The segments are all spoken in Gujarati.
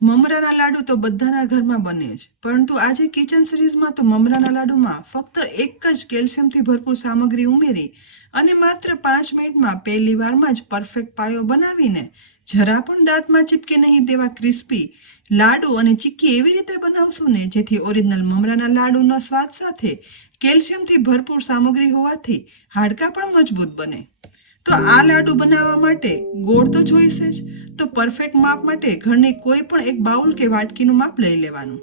મમરાના લાડુ તો બધાના ઘરમાં બને જ, પરંતુ આજે કિચન સિરીઝમાં તો મમરાના લાડુમાં ફક્ત એક જ કેલ્શિયમથી ભરપૂર સામગ્રી ઉમેરી અને માત્ર 5 મિનિટમાં પહેલી વારમાં જ પરફેક્ટ પાયો બનાવીને જરા પણ દાંતમાં ચીપકે નહીં તેવા ક્રિસ્પી લાડુ અને ચીક્કી એવી રીતે બનાવશું ને જેથી ઓરિજિનલ મમરાના લાડુના સ્વાદ સાથે કેલ્શિયમથી ભરપૂર સામગ્રી હોવાથી હાડકાં પણ મજબૂત બને. તો આ લાડુ બનાવવા માટે ગોળ તો જોઈશે જ. તો પરફેક્ટ માપ માટે ઘરની કોઈ પણ એક બાઉલ કે વાટકીનું માપ લઈ લેવાનું.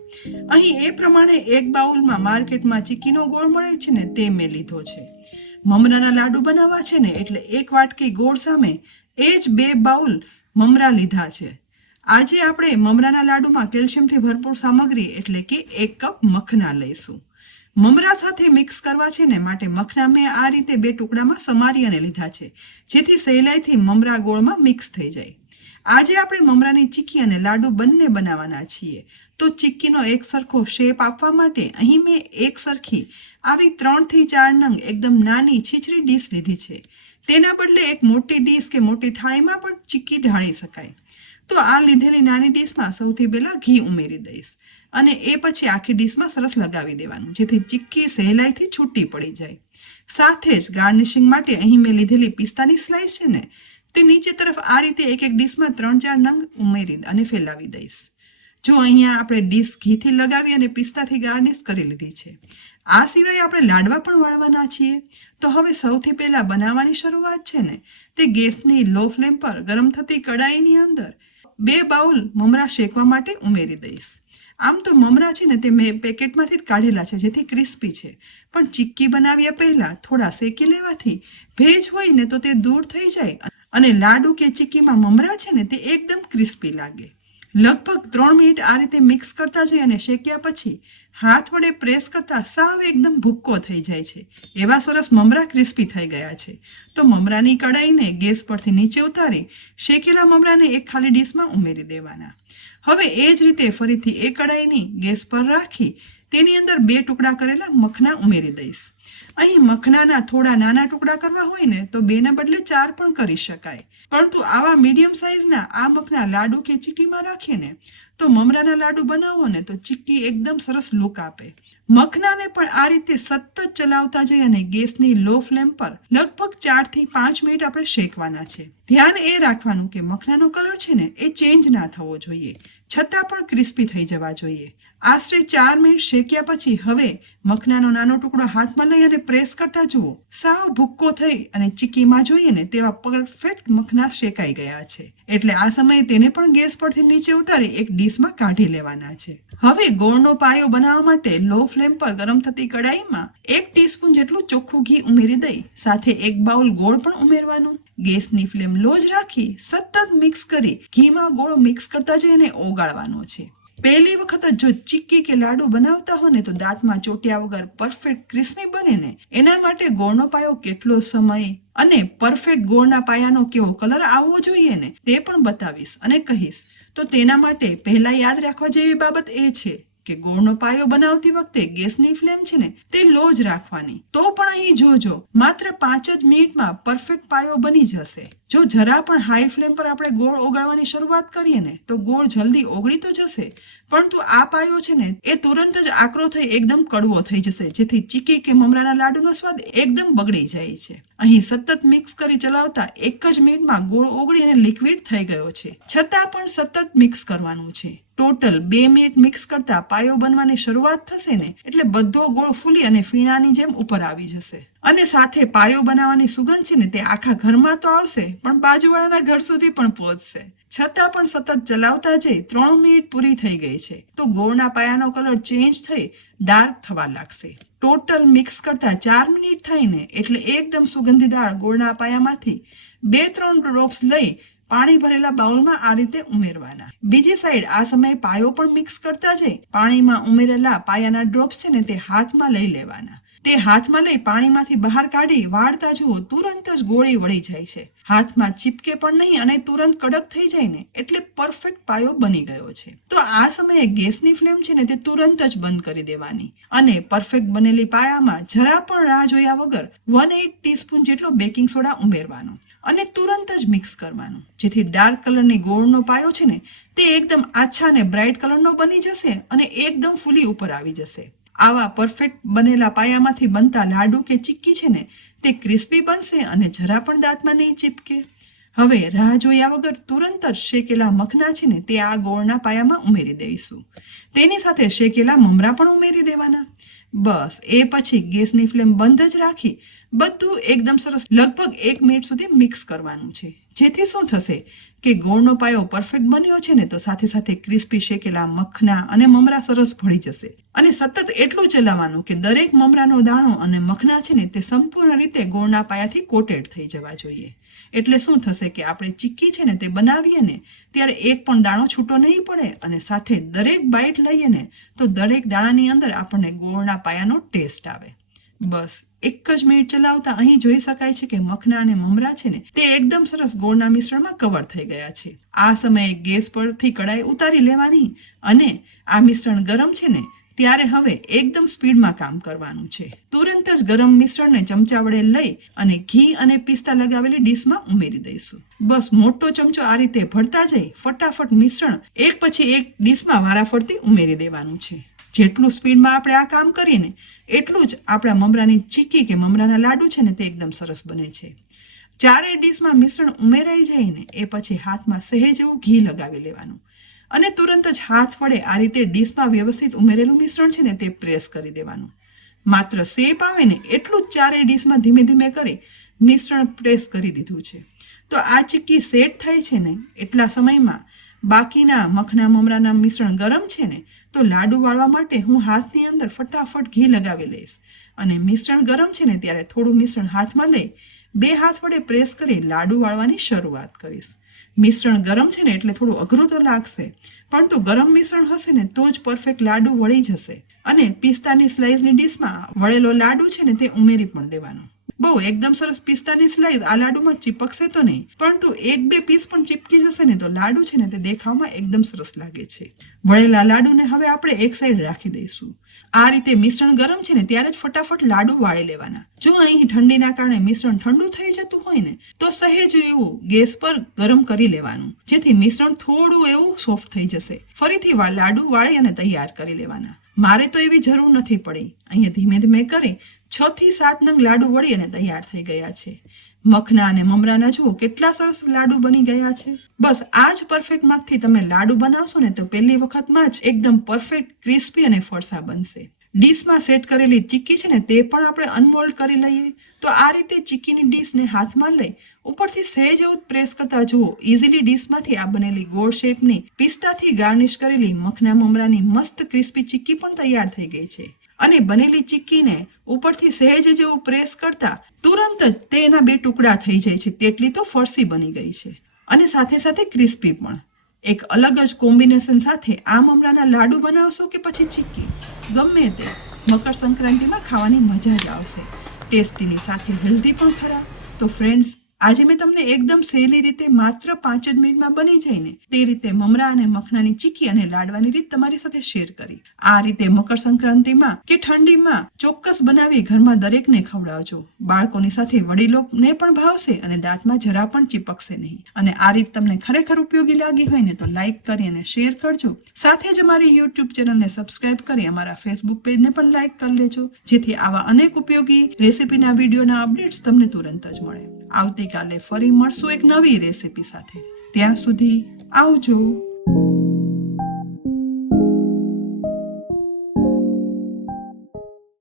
અહીં એ પ્રમાણે એક બાઉલમાં માર્કેટમાં ચીક્કીનો ગોળ મળે છે ને તે મેં લીધો છે. મમરાના લાડુ બનાવવા છે ને એટલે એક વાટકી ગોળ સામે એ જ 2 બાઉલ મમરા લીધા છે. આજે આપણે મમરાના લાડુમાં કેલ્શિયમથી ભરપૂર સામગ્રી એટલે કે 1 કપ મખના લઈશું. મમરા સાથે મિક્સ કરવા છે ને માટે મખના મેં આ રીતે 2 ટુકડામાં સમારી અને લીધા છે જેથી સહેલાઈથી મમરા ગોળમાં મિક્સ થઈ જાય. આજે આપણે મમરાની ચીક્કી અને લાડુ બંને બનાવવાના છીએ. તો ચીક્કીનો એક સરખો શેપ આપવા માટે અહીં મેં એક સરખી આવી 3 થી 4 નંગ એકદમ નાની છીછરી ડીશ લીધી છે. તેના બદલે એક મોટી ડીશ કે મોટી થાળીમાં પણ ચીક્કી ઢાળી શકાય. તો આ લીધેલી નાની ડીશમાં સૌથી પહેલાં ઘી ઉમેરી દઈશ અને એ પછી આખી ડીશમાં સરસ લગાવી દેવાનું જેથી ચીક્કી સહેલાઈથી છૂટી પડી જાય. સાથે જ ગાર્નિશિંગ માટે અહીં મેં લીધેલી પિસ્તાની સ્લાઇસ છે ને તે નીચે તરફ આ રીતે એક ડીશમાં 3-4 નંગ ઉમેરી અને ફેલાવી દઈશ. જો અહીંયા આપણે ડીશ ઘીથી લગાવી અને પિસ્તાથી ગાર્નિશ કરી લીધી છે. આ સિવાય આપણે લાડવા પણ વાળવાના છીએ. તો હવે સૌથી પહેલાં બનાવવાની શરૂઆત છે ને તે ગેસની લો ફ્લેમ પર ગરમ થતી કડાઈની અંદર 2 બાઉલ મમરા શેકવા માટે ઉમેરી દઈશ. આમ તો મમરા છે ને તે મેં પેકેટમાંથી જ કાઢેલા છે જેથી ક્રિસ્પી છે, પણ ચીક્કી બનાવ્યા પહેલાં થોડા શેકી લેવાથી ભેજ હોય ને તો તે દૂર થઈ જાય અને લાડુ કે ચીક્કીમાં મમરા છે ને તે એકદમ ક્રિસ્પી લાગે. લગભગ 3 મિનિટ આ રીતે મિક્સ કરતા જઈ અને શેક્યા પછી હાથ વડે પ્રેસ કરતા સાવ એકદમ ભૂક્કો થઈ જાય છે. એવા સરસ મમરા ક્રિસ્પી થઈ ગયા છે. તો મમરાની કડાઈને ગેસ પરથી નીચે ઉતારી શેકેલા મમરાને એક ખાલી ડીશમાં ઉમેરી દેવાના. હવે એ જ રીતે ફરીથી એ કડાઈની ગેસ પર રાખી તેની અંદર 2 ટુકડા કરેલા મખના ઉમેરી દઈશ. અહીં મખનાના થોડા નાના ટુકડા કરવા હોય ને તો 2 ના બદલે 4 પણ કરી શકાય, પરંતુ આવા મીડિયમ સાઇઝના આ મખના લાડુ કે ચીક્કીમાં રાખીએ ને તો મમરાના લાડુ બનાવો ને તો ચીક્કી એકદમ સરસ લુક આપે. મખનાને પણ આ રીતે સતત ચલાવતા જઈ અને ગેસની લો ફ્લેમ પર લગભગ 4 થી 5 મિનિટ આપણે શેકવાના છે. ધ્યાન એ રાખવાનું કે મખનાનો કલર છે ને એ ચેન્જ ના થવો જોઈએ, છતાં પણ ક્રિસ્પી થઈ જવા જોઈએ. આશરે 4 મિનિટ શેક્યા પછી હવે મખનાનો નાનો ટુકડો હાથમાં લઈ અને પ્રેસ કરતા જુઓ, સાવ ભૂક્કો થઈ અને ચીક્કીમાં જોઈએ ને તેવા પરફેક્ટ મખના શેકાઈ ગયા છે. એટલે આ સમયે તેને પણ ગેસ પરથી નીચે ઉતારી એક ડીશમાં કાઢી લેવાના છે. હવે ગોળનો પાયો બનાવવા માટે લો ફ્લેમ પર ગરમ થતી કડાઈમાં 1 ટીસ્પૂન જેટલું ચોખ્ખું ઘી ઉમેરી દઈ સાથે 1 બાઉલ ગોળ પણ ઉમેરવાનું. ગેસની ફ્લેમ લો જ રાખી સતત મિક્સ કરી ઘીમાં ગોળ મિક્સ કરતા જઈ અને ઓગાળવાનો છે. પહેલી વખત જો ચીક્કી કે લાડુ બનાવતા હો ને તો દાંતમાં ચોટ્યા વગર પરફેક્ટ ક્રિસ્પી બને ને એના માટે ગોળનો પાયો કેટલો સમય અને પરફેક્ટ ગોળના પાયાનો કેવો કલર આવવો જોઈએ ને તે પણ બતાવીશ અને કહીશ. તો તેના માટે પહેલા યાદ રાખવા જેવી બાબત એ છે કે ગોળનો પાયો બનાવતી વખતે ગેસની ફ્લેમ છે ને તે લો જ રાખવાની. તો પણ અહીં જોજો માત્ર 5 જ મિનિટમાં પરફેક્ટ પાયો બની જશે. જો જરા પણ હાઈ ફ્લેમ પર આપણે ગોળ ઓગાળવાની શરૂઆત કરીએ ને તો ગોળ જલ્દી ઓગળી તો જશે, પરંતુ આ પાયો છે ને એ તુરંત જ આકરો થઈ એકદમ કડવો થઈ જશે જેથી ચીક્કી કે મમરાના લાડુનો સ્વાદ એકદમ બગડી જાય છે. અહીં સતત મિક્સ કરી ચલાવતા 1 જ મિનિટમાં ગોળ ઓગળી અને લિક્વિડ થઈ ગયો છે, છતાં પણ સતત મિક્સ કરવાનું છે. ટોટલ 2 મિનિટ મિક્સ કરતા પાયો બનવાની શરૂઆત થશે ને એટલે બધો ગોળ ફૂલી અને ફીણાની જેમ ઉપર આવી જશે અને સાથે પાયો બનાવવાની સુગંધ છે ને તે આખા ઘરમાં તો આવશે પણ બાજુવાળાના ઘર સુધી પણ પહોંચશે. છતાં પણ સતત ચલાવતા જઈ 3 મિનિટ પૂરી થઈ ગઈ છે તો ગોળના પાયાનો કલર ચેન્જ થઈ ડાર્ક થવા લાગશે. ટોટલ મિક્સ કરતા 4 મિનિટ થઈને એટલે એકદમ સુગંધીદાર ગોળના પાયામાંથી 2-3 ડ્રોપ્સ લઈ પાણી ભરેલા બાઉલમાં આ રીતે ઉમેરવાના. બીજી સાઈડ આ સમયે પાયો પણ મિક્સ કરતા જઈ પાણીમાં ઉમેરેલા પાયાના ડ્રોપ્સ છે ને તે હાથમાં લઈ લેવાના. તે હાથમાં લઈ પાણીમાંથી બહાર કાઢી વાળતા જુઓ તુરંત જ ગોળી વળી જાય છે. હાથમાં ચીપકે પણ નહીં અને તુરંત કડક થઈ જાય ને એટલે પરફેક્ટ પાયો બની ગયો છે. તો આ સમયે ગેસની ફ્લેમ છે ને તે તુરંત જ બંધ કરી દેવાની અને પરફેક્ટ બનેલી પાયામાં જરા પણ રાહ જોયા વગર 1/8 ટીસ્પૂન જેટલો બેકિંગ સોડા ઉમેરવાનો અને તુરંત જ મિક્સ કરવાનું, જેથી ડાર્ક કલરની ગોળનો પાયો છે ને તે એકદમ આછા અને બ્રાઇટ કલરનો બની જશે અને એકદમ ફૂલી ઉપર આવી જશે. આવા પરફેક્ટ બનેલા પાયામાંથી બનતા લાડુ કે ચીક્કી છે ને તે ક્રિસ્પી બનશે અને જરા પણ દાંતમાં નહીં ચીપકે. હવે રાહ જોયા વગર તુરંત જ શેકેલા મખના છે ને તે આ ગોળના પાયામાં ઉમેરી દઈશું. તેની સાથે શેકેલા મમરા પણ ઉમેરી દેવાના. બસ એ પછી ગેસની ફ્લેમ બંધ જ રાખી બધું એકદમ સરસ લગભગ 1 મિનિટ સુધી મિક્સ કરવાનું છે, જેથી શું થશે કે ગોળનો પાયો પરફેક્ટ બન્યો છે ને તો સાથે સાથે ક્રિસ્પી શેકેલા મખના અને મમરા સરસ ભળી જશે. અને સતત એટલું ચલાવવાનું કે દરેક મમરાનો દાણો અને મખના છે ને તે સંપૂર્ણ રીતે ગોળના પાયાથી કોટેડ થઈ જવા જોઈએ. એટલે શું થશે કે આપણે ચીક્કી છે ને તે બનાવીએ ને ત્યારે એક પણ દાણો છૂટો નહીં પડે અને સાથે દરેક બાઈટ લઈએ ને તો દરેક દાણાની અંદર આપણને ગોળના પાયાનો ટેસ્ટ આવે. બસ 1 જ મિનિટ ચલાવતા અહીં જોઈ શકાય છે કે મખના અને મમરા છે ને તે એકદમ સરસ ગોળના મિશ્રણમાં કવર થઈ ગયા છે. આ સમયે ગેસ પરથી કડાઈ ઉતારી લેવાની અને આ મિશ્રણ ગરમ છે ને ત્યારે હવે એકદમ સ્પીડમાં કામ કરવાનું છે. તુરંત જ ગરમ મિશ્રણને ચમચા વડે લઈ અને ઘી અને પિસ્તા લગાવેલી ડીશમાં ઉમેરી દઈશું. બસ મોટો ચમચો આ રીતે ભરતા જઈ ફટાફટ મિશ્રણ એક પછી એક ડીશમાં વારાફરતી ઉમેરી દેવાનું છે. જેટલું સ્પીડમાં આપણે આ કામ કરીએ ને એટલું જ આપણા મમરાની ચીક્કી કે મમરાના લાડુ છે ને તે એકદમ સરસ બને છે. ચારેય ડીશમાં મિશ્રણ ઉમેરાઈ જાય ને એ પછી હાથમાં સહેજ એવું ઘી લગાવી લેવાનું અને તુરંત જ હાથ વડે આ રીતે ડીશમાં વ્યવસ્થિત ઉમેરેલું મિશ્રણ છે ને તે પ્રેસ કરી દેવાનું. માત્ર શેપ આવે ને એટલું જ ચારેય ડીશમાં ધીમે ધીમે કરી મિશ્રણ પ્રેસ કરી દીધું છે. તો આ ચીક્કી સેટ થાય છે ને એટલા સમયમાં બાકીના મખના મમરાના મિશ્રણ ગરમ છે ને તો લાડુ વાળવા માટે હું હાથની અંદર ફટાફટ ઘી લગાવી લઈશ અને મિશ્રણ ગરમ છે ને ત્યારે થોડું મિશ્રણ હાથમાં લઈ 2 હાથ વડે પ્રેસ કરી લાડુ વાળવાની શરૂઆત કરીશ. મિશ્રણ ગરમ છે ને એટલે થોડું અઘરું તો લાગશે, પરંતુ ગરમ મિશ્રણ હશે ને તો જ પરફેક્ટ લાડુ વળી જશે. અને પિસ્તાની સ્લાઇસની ડીશમાં વળેલો લાડુ છે ને તે ઉમેરી પણ દેવાનો. બહુ એકદમ સરસ પિસ્તાની સ્લાઇસ આ લાડુમાં ચીપકશે તો નહીં, પરંતુ 1-2 પીસ પણ ચીપકી જશે ને તો લાડુ છે ને તે દેખાવમાં એકદમ સરસ લાગે છે. વળેલા લાડુને હવે આપણે એક સાઈડ રાખી દઈશું. આ રીતે મિશ્રણ ગરમ છે ને ત્યારે જ ફટાફટ લાડુ વાળી લેવાના. જો અહીં ઠંડીના કારણે મિશ્રણ ઠંડુ થઈ જતું હોય ને તો સહેજ એવું ગેસ પર ગરમ કરી લેવાનું, જેથી મિશ્રણ થોડું એવું સોફ્ટ થઈ જશે. ફરીથી લાડુ વાળી અને તૈયાર કરી લેવાના. મારે તો એવી જરૂર નથી પડી. અહીંયા ધીમે ધીમે કરી 6 થી 7 નંગ લાડુ વળી અને તૈયાર થઈ ગયા છે. મખના અને મમરાના જુઓ કેટલા સરસ લાડુ બની ગયા છે. બસ આ જ પરફેક્ટ માપથી તમે લાડુ બનાવશો ને તો પહેલી વખતમાં જ એકદમ પરફેક્ટ ક્રિસ્પી અને ફરસા બનશે. ડીશમાં સેટ કરેલી ચીક્કી છે ને તે પણ આપણે અનમોલ્ડ કરી લઈએ. તો આ રીતે ચીક્કીની ડીશને હાથમાં લઈ ઉપરથી સહેજ એવું પ્રેસ કરતા જુઓ ઇઝીલી ડીશમાંથી આ બનેલી ગોળ શેપની પિસ્તાથી ગાર્નિશ કરેલી મખના મમરાની મસ્ત ક્રિસ્પી ચીક્કી પણ તૈયાર થઈ ગઈ છે. અને બનેલી ચીક્કીને ઉપરથી સહેજ જેવું પ્રેસ કરતા તુરંત જ તેના 2 ટુકડા થઈ જાય છે તેટલી તો ફરસી બની ગઈ છે અને સાથે સાથે ક્રિસ્પી પણ. એક અલગ જ કોમ્બિનેશન સાથે આ મમરાના લાડુ બનાવશો કે પછી ચીક્કી, ગમે તે મકર સંક્રાંતિમાં ખાવાની મજા જ આવશે. ટેસ્ટીની સાથે હેલ્ધી પણ ખરા. તો ફ્રેન્ડ્સ, આજે મેં તમને એકદમ સહેલી રીતે માત્ર 5 જ મિનિટમાં બની જાય ને તે રીતે મમરા અને મખનાની ચીક્કી અને લાડવાની રીત તમારી સાથે શેર કરી. આ રીતે મકર સંક્રાંતિમાં કે ઠંડીમાં ચોક્કસ બનાવી ઘરમાં દરેકને ખવડાવજો. બાળકોની સાથે વડીલોને પણ ભાવશે અને દાંતમાં જરા પણ ચીપકશે નહીં. અને આ રીત તમને ખરેખર ઉપયોગી લાગી હોય ને તો લાઈક કરી અને શેર કરજો. સાથે જ અમારી YouTube ચેનલને સબસ્ક્રાઇબ કરી અમારા Facebook પેજને પણ લાઈક કરી લેજો, જેથી આવા અનેક ઉપયોગી રેસીપીના વિડીયોના અપડેટ્સ તમને તુરંત જ મળે. આવતીકાલે ફરી મળશું એક નવી રેસીપી સાથે. ત્યાં સુધી આવજો.